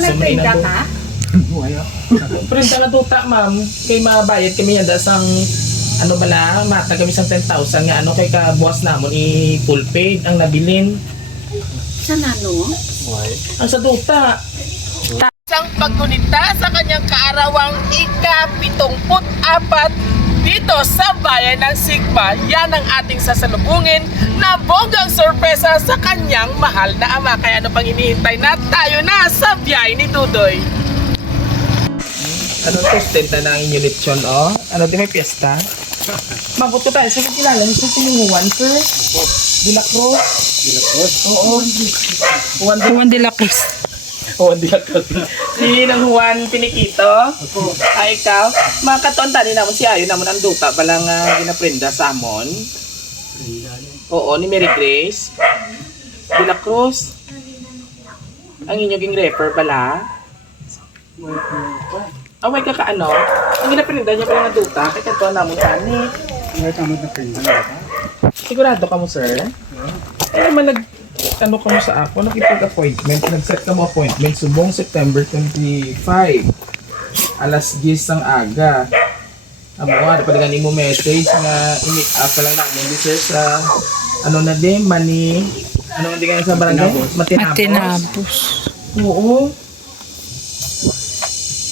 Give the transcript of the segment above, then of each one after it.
nagprinda ka? Prinda nga tuta, ma'am. Kay mabayad kami yan dasang ano bala, mata kami sang 10,000 nga ano kay kabuwas namon i-full paid ang nabilin. Sa nano? Ang sa tuta. Isang paggunita sa kanyang kaarawang ika-74 dito sa bayan ng Sigma, yan ang ating sasalubungin na bonggang sorpresa sa kanyang mahal na ama. Kaya ano pang hinihintay na tayo na sa biyahe ni Dudoy. Ano to, stenta na ang inyong lechon, oh? Ano, di may piyesta? Mabuto tayo. Saan kilala niyo sa sinuhuan, sir? De La Cruz? De La Cruz? Oo. Juan de la Cruz. Juan de La Cruz. Si nang Juan Piniquito? Ay, ikaw? Mga katuan tani naman si Ayo naman ang duta. Balang ginaprinda sa amon. Oo, ni Mary Grace. De La Cruz. Ang inyong ging rapper pala. Away ka kaano? Ang ginaprinda niya pala nga duta. Kaya katuan naman tani. May tamad na pinda. Sigurado ka mo, sir? Ay naman ano ka mo sa ako, nakipag-appointment, nag-set ka mo appointment subong September 25. Alas 10 ang aga. Amo, napadagan mo message na i-meet up ka lang namin di sir sa ano na din, ano na din sa barangay? Matinabos. Oo.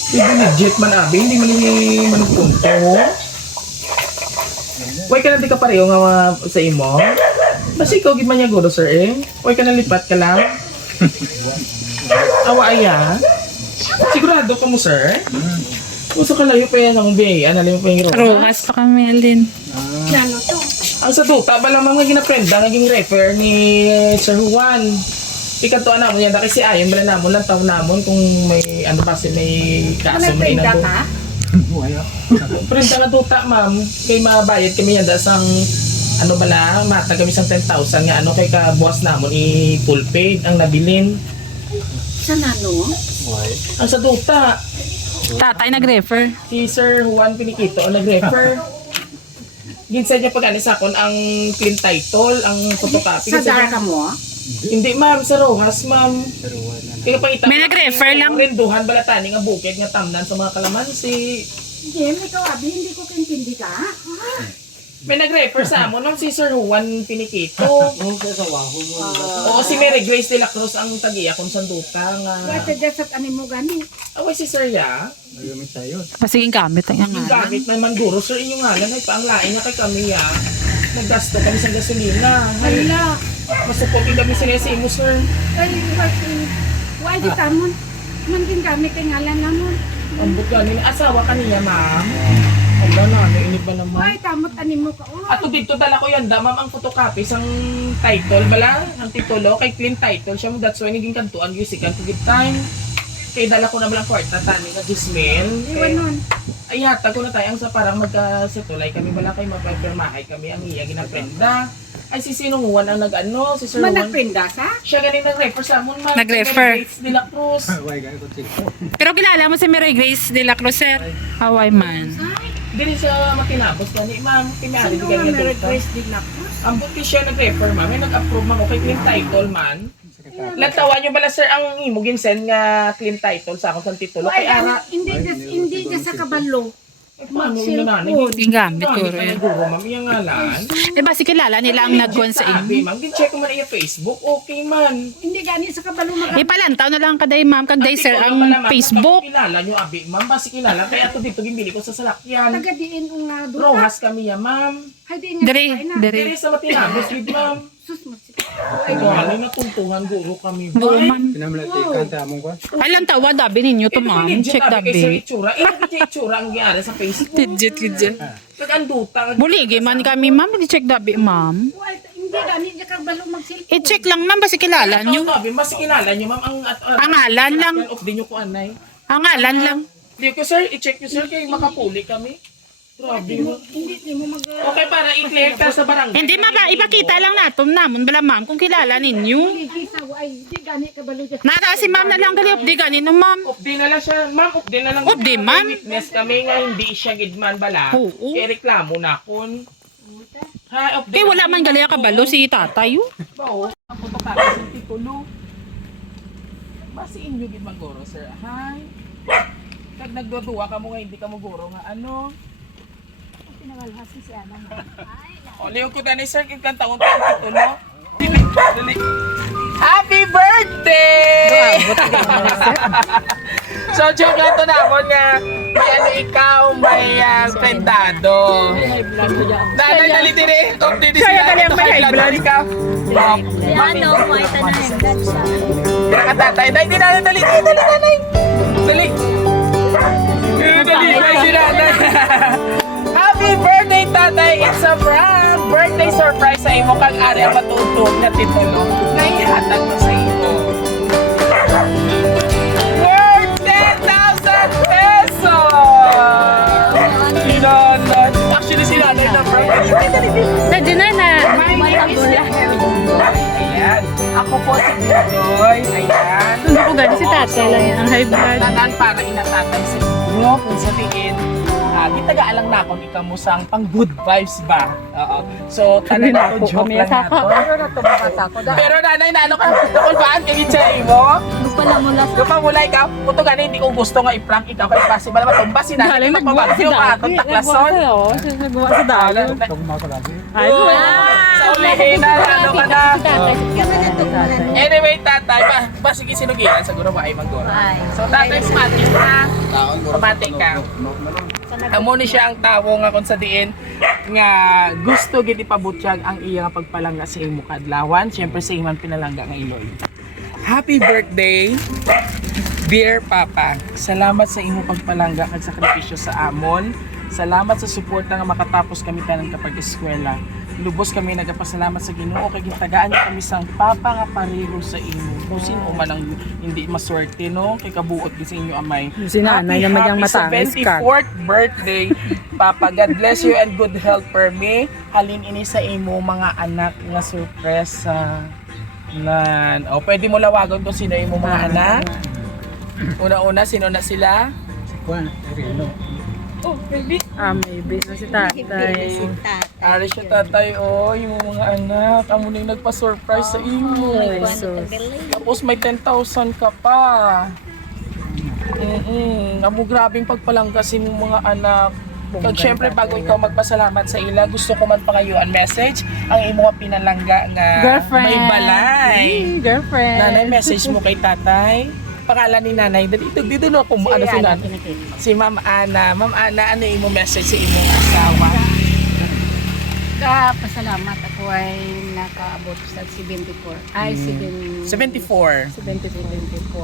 Hindi legit man abi, hindi man punto. Why ka na di ka pareho nga sa imo? Basta ikaw gid man niya gulo sir eh. Why ka na lipat ka lang? Awa aya. Sigurado ka mo sir? Uso ka layo pa yan ang biya, analim pa yung Rojas pa kami, Alin. Nano to? ang sa tuta, bala mga ginaprenda, naging refer ni Sir Juan. Ikatuan namon yan, kasi ayon bala namon lang taon namon kung may ano kasi may kaso may Nagprinda nando. ka? Prenda nga tuta, ma'am. Kay mabayad kami yan dasang ano bala, mata kami sang 10,000 nga ano kay kabuwas namon i-full paid ang nabilin. Sa nano? Ang sa tuta, Tatay nag-refer. si Sir Juan Piniquito ang nag-refer. Ginsa niya pag sa akon ang clean title, ang photocopy. Sa Kasi Darka mo? hindi ma'am, sa Rojas ma'am. Kaya pangita May nag-refer lang. Rinduhan balatani nga bukid nga tamnan sa mga kalamansi. Jim, ikaw abi, hindi ko kintindi ka. May nag-refer sa amon nung si Sir Juan Piniquito. Oo, si Mary Grace de la Cruz ang tagiya kung sanduta nga. Wata jasat ani mo gani. Away si Sir ya. Pasiging gamit ang Yung nga. gamit naman guro, sir, inyong ngalan, ay paanglain na kay kami ya. Naggasto kami sa gasolina. Ay, Hala. masukotin kami sa imo, sir. Ay, why di tamon? Mangkin kami kay ngalan namon. Ang buka ni asawa kaniya, ma'am. Ala na, nainip ba naman? Ay, tamot ani mo ka. Ato dito dala ko yan, ma'am, ang photocopy sang title bala, ang titulo kay clean title siya mo, that's why naging kantuan music ang good time. Kay dala ko na balang kwarta tani nga Gismel. Iwan nun. Ay hatag ko na tayo ang sa parang magka-setulay kami bala kay mapapirmahay kami ang iya ginapenda. Ay si sinong Juan ang nag-ano, si Sir Man Juan. nagprinda sa? Siya galing nag-refer sa amon, ma'am. Nag-refer. Grace de la Cruz. Pero kilala mo si Mary Grace de la Cruz, sir? Hawaii man. Dili siya matinapos gani, ma'am. Kinari di Sino nga kanya Mary dito. Grace de la Cruz? Ang buti siya nag-refer, ma'am. May nag-approve man okay clean title man. Nagtawa niyo bala sir ang imo ginsen nga clean title sa akong sa titulo Ay, kay ara. hindi ka sa kabalo. Paano yun na Yung gamit ko rin. Guro, ma'am, yung ngalan. Eh ba si kilala nila ang nag-con sa Sabi, inyo? ma'am, gin-check ko man iya Facebook, okay man. Hindi gani sa kabalo mag. Ipalantaw na lang kaday ma'am, kagday sir ang Facebook. Kilala niyo abi, ma'am, basi kilala kaya ato dito gimbili ko sa salakyan. Taga diin nga duta. Rojas kami ya, ma'am. Hay di nga Dere, kain na. dere. Dili sa Matinagos with ma'am. Sus mo. Ay, gani na tuntungan guro kami. Oo ma'am. Pinamlatikan tamong ko. Ay lang tawa, dabi ninyo to ma'am. Check Kay sir dabi. itsura. Ito itsura ang gyari sa Facebook. Legit kidya. Nag-anduta. Buligi man kami ma'am, i-check dabi ma'am. Why, hindi gani niya kabalo mag-cellphone. I-check lang ma'am, basi kilala nyo. Sabi, mas kilala niyo, ma'am, Ang ngalan lang. Off din niyo ko anay. Ang ngalan lang. Di ko sir, i-check niyo sir kay makapuli kami. Grabe mo. Hindi mo mag. Okay, para i-clear ka sa barangay. Hindi ma'am, ipakita lang natin namon bala ma'am kung kilala ninyo. Hindi sa ay, di gani kabalo dyan. Nata si ma'am na lang gali di gani no ma'am. Off din na lang siya, ma'am. Off din na lang. Off din, ma'am? May witness kami nga hindi siya gidman bala. Oo. Kaya reklamo na kun. Ha, off din. Kay wala man gali kabalo si tatay. Oh. Oo. Ang photocopy sa titulo. Basi inyo gid maguro, sir. Hi. Kag nagduduwa ka mo nga hindi ka maguro nga ano. Pinawalhasi si Ana. O liog ko dani sir kid kan taon ito no. Dali. Happy birthday! So joke lang to na ako nga may ano ikaw may prendado. Dali dire. Kaya dali ang may high blood. Ikaw. Si ano, white na hagdan siya. Tatay, dali nanay. Dali. Dali nanay. Happy birthday, tatay! It's a prank! Birthday surprise sa imo kang ari ang matutog na titulo na ihatag ko sa imo. Worth 10,000 pesos! Sinanay. Actually, sinanay na birthday. Nandiyan na. My name is Ayan. Ako po si Joy. Ayan. Hindi ko gano'n si tatay lang yan. Ang high blood. Tanan para inatatay sa inyo kung sabihin gitagaalang na akong ikaw mo sang pang good vibes ba? Oo. So, tanan na to joke lang na to. Pero nanay, na ano ka? Nakulbaan kay Itchay mo? Magpalamula sa Yung pamula ikaw, puto gani, hindi ko gusto nga i-prank ikaw kay possible naman tumba si nanay. Galing Hindi nagbuwa si magpabagyo ka, daddy. itong taklason. Nagbuwa si daddy. Tugma ko lagi. Ay, Sa ulihin na, ano ka na. kami na tugmulan. Anyway, tatay, ba sige sinugilan, siguro ba ay mag-gora. Ay. So, tatay, matik na. Pamatik ka. Amo ni siya ang tawo nga kung sa diin nga gusto gid ipabutyag ang iya nga pagpalangga sa imo kadlawan, syempre sa iman pinalangga nga Iloy. Happy birthday, dear Papa. Salamat sa imo pagpalangga kag sakripisyo sa amon. Salamat sa suporta nga makatapos kami tanan kapag eskwela. Lubos kami nagapasalamat sa Ginoo kay gitagaan niya kami sang papa nga pareho sa imo. Kung sino man ang hindi maswerte no kay kabuot gid sa inyo amay. Si nanay na magyang matangis ka. 74th birthday, Papa. God bless you and good health for me. Halin ini sa imo mga anak nga sorpresa. Nan. O pwede mo lawagon kung sino imo mga anak. Una-una sino na sila? Kuan, Rino. Oh, pwede. Maybe na si tatay. Ari siya tatay, oh, yung mga anak. Amo na yung nagpa-surprise sa imo. Tapos may 10,000 ka pa. Amo grabing pagpalanggasin yung mga anak. Kag syempre bago ikaw magpasalamat sa ila, gusto ko man pa kayo ang message ang imo nga pinalangga nga Girlfriend. may balay. Girlfriend. Nanay, message mo kay tatay. Pangalan ni nanay, dito na kung ano si nanay. Si Ma'am Ana. Ma'am Ana, ano imo message sa imong asawa? Pasalamat ako ay nakaabot sa 74. Ay, 74. 74.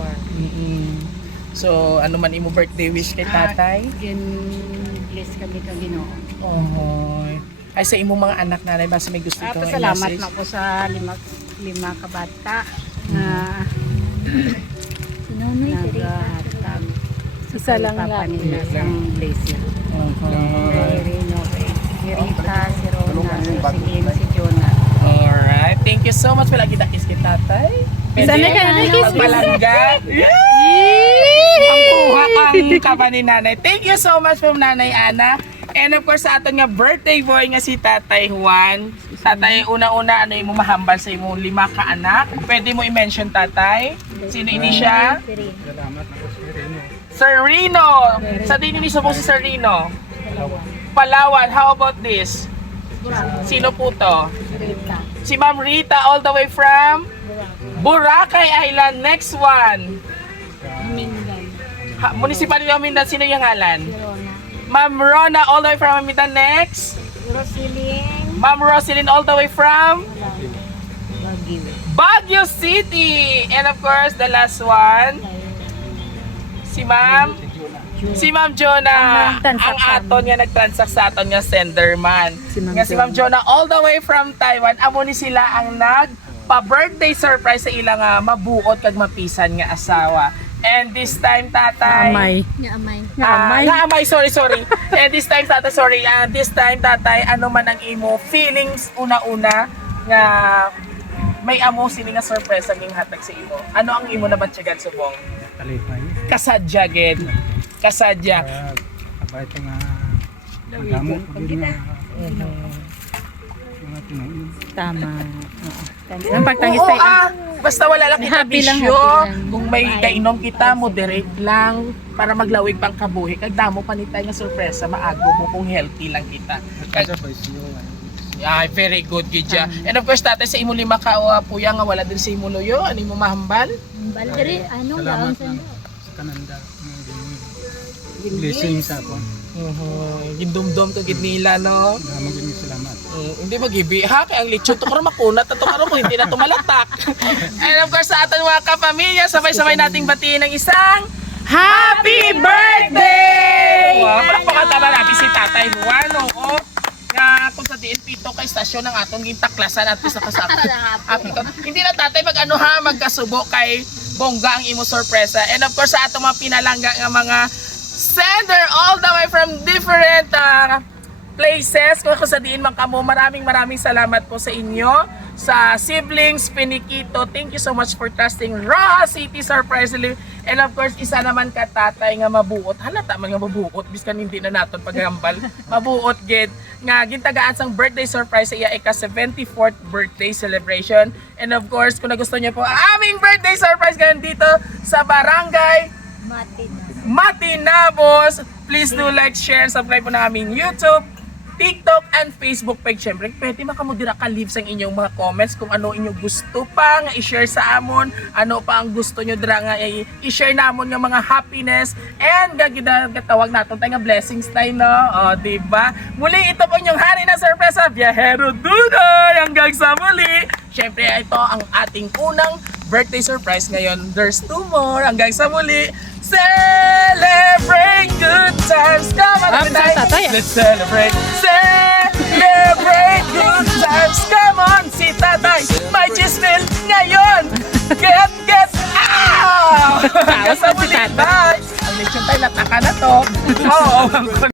So, ano man imo birthday wish kay tatay? Bless kami ka Ginoo. Ay, sa imong mga anak nanay, basta may gusto ikaw Pasalamat i-message? na ako sa lima kabata na naghatag. Isa lang Papa lang. nila sa blessing. Kay Rino, kay Rita, si Rona, si Celine, si Jonah. Alright. Thank you so much. Wala kita kiss kay tatay. Sana ka na kiss. Pagpalangga. Ang kuha ang kaba ni nanay. Thank you so much from Nanay Ana. And of course, sa aton nga birthday boy nga si Tatay Juan. Tatay, una-una, ano yung mahambal sa imong 5 ka anak? Pwede mo i-mention, tatay? Sino ini siya? Salamat ako si Rino. Sir Rino! Sa din ini po si Sir Rino? Palawan. How about this? Sino po to? Si Ma'am Rita all the way from Boracay Island. Next one. Municipality of Mindan. Sino yung ngalan? Ma'am Rona all the way from Mindan. Next. Ma'am Roselyn all the way from Baguio City. And of course, the last one. Si Ma'am Jonah, ang aton nga nagtransact sa aton nga sender man. Si Ma'am Jonah all the way from Taiwan. Amo ni sila ang nagpa-birthday surprise sa ilang mabuot kag mapisan nga asawa. And this time, tatay. Naamay, sorry. And this time, tatay, ano man ang imo feelings una-una nga may amo sini nga surprise ang hatag sa imo. Ano ang imo na batyagan subong? Talipay. Kasadya gid. Kasadya. Abay ito nga. Magamo ko din nga. Mga Tama. Oo. Ang pagtangis Oo, tayo. basta wala lang kita Happy lang, bisyo. happy lang. Kung may kainom kita, moderate lang para maglawig pang kabuhi. Kag damo pa ni tayo nga sorpresa, maago mo kung healthy lang kita. Kasi pa siyo. Ay, very good, Gidya. And of course, tatay sa imo lima ka puya nga wala din sa imo loyo. Ano mo mahambal? Baldiri, anong Salamat daon sa lang sa kananda. Blessings ako. Gindumdum ka gid nila, no? Maraming salamat. Hindi magibi ha, kaya ang lechon to karon makunat at to karon mo hindi na tumalatak. And of course sa ating mga kapamilya, sabay-sabay nating batiin ng isang Happy Birthday! Wow, palakpakan tama natin si Tatay Juan, oo. Nga kung sa diin pito kay istasyon ng atong gintaklasan at sa kasama. Hindi na tatay magkasubo kay bongga ang imo sorpresa. And of course sa atong mga pinalangga nga mga sender all the way from different places. Kung sa diin man kamo, maraming salamat po sa inyo. Sa siblings, Pinikito, thank you so much for trusting Roja City surprisingly. And of course, isa naman ka tatay nga mabuot. Halata man nga mabuot, biskan hindi na naton paghambal. Mabuot gid nga gintagaan sang birthday surprise sa iya ika 74th birthday celebration. And of course, kung nagustuhan niyo po ang aming birthday surprise ngayon dito sa Barangay Matinabos, please do like, share, subscribe po na aming YouTube, TikTok, and Facebook page. Siyempre, pwede makamudira ka leave sa inyong mga comments kung ano inyong gusto pa nga i-share sa amon, ano pa ang gusto nyo dira nga i-share namon nga mga happiness, and gatawag natin tayo nga blessings tayo, no? O, diba? Muli, ito po inyong hari na sorpresa, Biyahero Dudoy, hanggang sa muli. Siyempre, ito ang ating unang birthday surprise ngayon. There's two more, hanggang sa muli. Celebrate good times. Come on, tatay. let's celebrate. Celebrate good times. Come on, si tatay. May chismil ngayon. Get out! Hanggang sa muli. Bye. Ang lechon tayo, nataka na to. Oo.